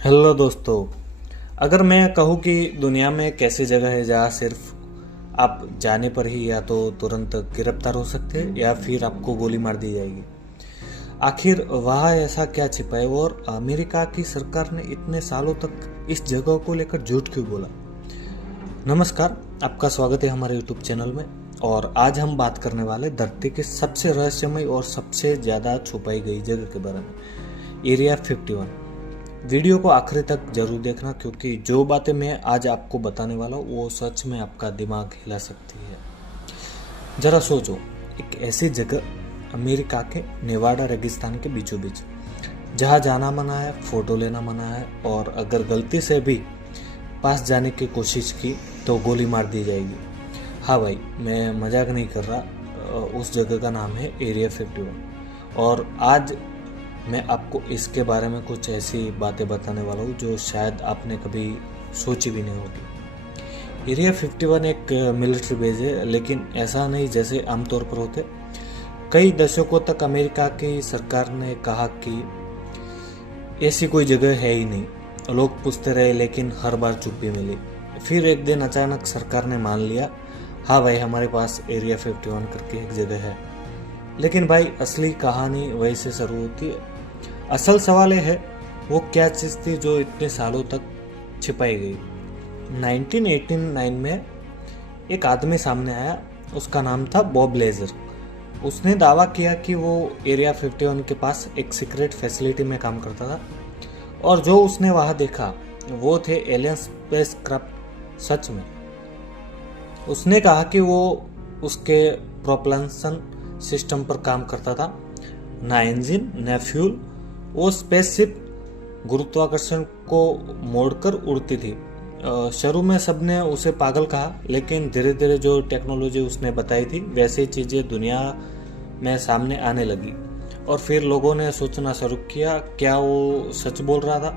Hello दोस्तों। अगर मैं कहूँ कि दुनिया में एक ऐसी जगह है जहाँ सिर्फ आप जाने पर ही या तो तुरंत गिरफ्तार हो सकते हैं या फिर आपको गोली मार दी जाएगी, आखिर वहाँ ऐसा क्या छिपा है और अमेरिका की सरकार ने इतने सालों तक इस जगह को लेकर झूठ क्यों बोला। नमस्कार, आपका स्वागत है हमारे यूट्यूब चैनल में। और आज हम बात करने वाले धरती के सबसे रहस्यमय और सबसे ज़्यादा छुपाई गई जगह के बारे में, एरिया 51। वीडियो को आखिरी तक जरूर देखना, क्योंकि जो बातें मैं आज आपको बताने वाला हूँ वो सच में आपका दिमाग हिला सकती है। जरा सोचो, एक ऐसी जगह अमेरिका के नेवाडा रेगिस्तान के बीचों बीच, जहाँ जाना मना है, फोटो लेना मना है, और अगर गलती से भी पास जाने की कोशिश की तो गोली मार दी जाएगी। हाँ भाई, मैं मजाक नहीं कर रहा। उस जगह का नाम है एरिया 51। और आज मैं आपको इसके बारे में कुछ ऐसी बातें बताने वाला हूँ जो शायद आपने कभी सोची भी नहीं होगी। एरिया 51 एक मिलिट्री बेस है, लेकिन ऐसा नहीं जैसे आमतौर पर होते। कई दशकों तक अमेरिका की सरकार ने कहा कि ऐसी कोई जगह है ही नहीं। लोग पूछते रहे, लेकिन हर बार चुप्पी मिली। फिर एक दिन अचानक सरकार ने मान लिया, हाँ भाई, हमारे पास एरिया 51 करके एक जगह है। लेकिन भाई, असली कहानी वहीं से शुरू होती है। असल सवाल यह है, वो क्या चीज़ थी जो इतने सालों तक छिपाई गई। 1989 में एक आदमी सामने आया। उसका नाम था बॉब लेजर। उसने दावा किया कि वो एरिया 51 के पास एक सीक्रेट फैसिलिटी में काम करता था, और जो उसने वहाँ देखा वो थे एलियन स्पेस क्राफ्ट। सच में उसने कहा कि वो उसके प्रोपल्शन सिस्टम पर काम करता था। ना इंजन ना फ्यूल। वो स्पेसशिप गुरुत्वाकर्षण को मोड़कर उड़ती थी। शुरू में सबने उसे पागल कहा, लेकिन धीरे धीरे जो टेक्नोलॉजी उसने बताई थी वैसी चीज़ें दुनिया में सामने आने लगी, और फिर लोगों ने सोचना शुरू किया, क्या वो सच बोल रहा था।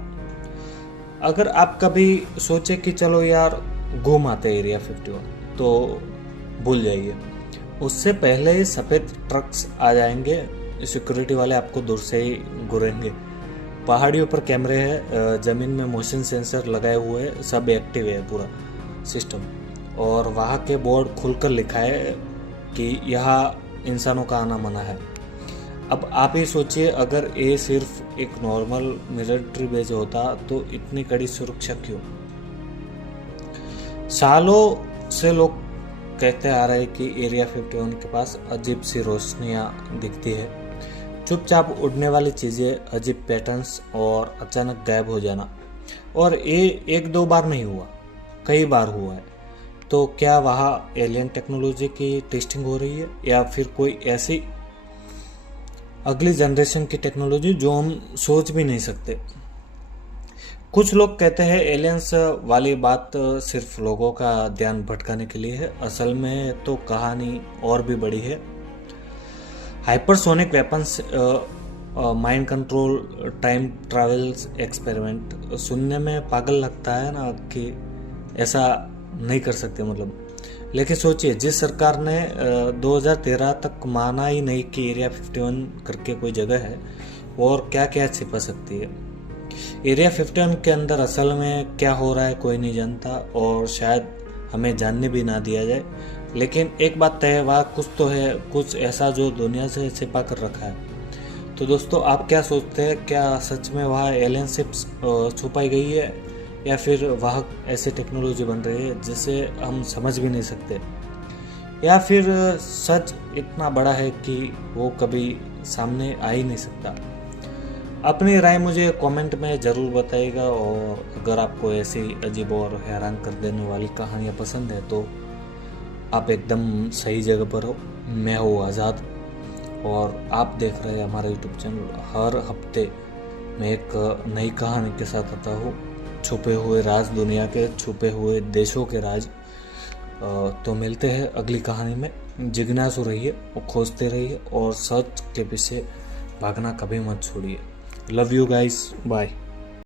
अगर आप कभी सोचे कि चलो यार घूम आते एरिया 51, तो भूल जाइए। उससे पहले ही सफ़ेद ट्रक्स आ जाएंगे, सिक्योरिटी वाले आपको दूर से ही घूरेंगे। पहाड़ियों पर कैमरे हैं, ज़मीन में मोशन सेंसर लगाए हुए हैं, सब एक्टिव है पूरा सिस्टम। और वहाँ के बोर्ड खुलकर लिखा है कि यहाँ इंसानों का आना मना है। अब आप ही सोचिए, अगर ये सिर्फ एक नॉर्मल मिलिट्री बेस होता तो इतनी कड़ी सुरक्षा क्यों। सालों से लोग कहते आ रहे कि एरिया 51 के पास अजीब सी रोशनियाँ दिखती है, चुपचाप उड़ने वाली चीज़ें, अजीब पैटर्न्स और अचानक गायब हो जाना। और ये एक दो बार नहीं हुआ, कई बार हुआ है। तो क्या वहाँ एलियन टेक्नोलॉजी की टेस्टिंग हो रही है, या फिर कोई ऐसी अगली जनरेशन की टेक्नोलॉजी जो हम सोच भी नहीं सकते। कुछ लोग कहते हैं एलियंस वाली बात सिर्फ लोगों का ध्यान भटकाने के लिए है। असल में तो कहानी और भी बड़ी है। Hypersonic weapons, mind control, time travels experiment. सुनने में पागल लगता है ना कि ऐसा नहीं कर सकते, मतलब। लेकिन सोचिए, जिस सरकार ने 2013 तक माना ही नहीं कि एरिया 51 करके कोई जगह है, और क्या क्या छिपा सकती है। एरिया 51 के अंदर असल में क्या हो रहा है कोई नहीं जानता, और शायद हमें जानने भी ना दिया जाए। लेकिन एक बात तय है, वहाँ कुछ तो है, कुछ ऐसा जो दुनिया से छिपा कर रखा है। तो दोस्तों, आप क्या सोचते हैं, क्या सच में वहाँ एलियन शिप्स छुपाई गई है, या फिर वहाँ ऐसी टेक्नोलॉजी बन रही है जिसे हम समझ भी नहीं सकते, या फिर सच इतना बड़ा है कि वो कभी सामने आ ही नहीं सकता। अपनी राय मुझे कमेंट में ज़रूर बताइएगा। और अगर आपको ऐसी अजीब और हैरान कर देने वाली कहानियाँ पसंद है तो आप एकदम सही जगह पर हो। मैं हूँ आज़ाद, और आप देख रहे हैं हमारा यूट्यूब चैनल। हर हफ्ते मैं एक नई कहानी के साथ आता हूँ, छुपे हुए राज दुनिया के, छुपे हुए देशों के राज। तो मिलते हैं अगली कहानी में। जिज्ञासु रहिए और खोजते रहिए, और सच के पीछे भागना कभी मत छोड़िए। Love you guys, bye.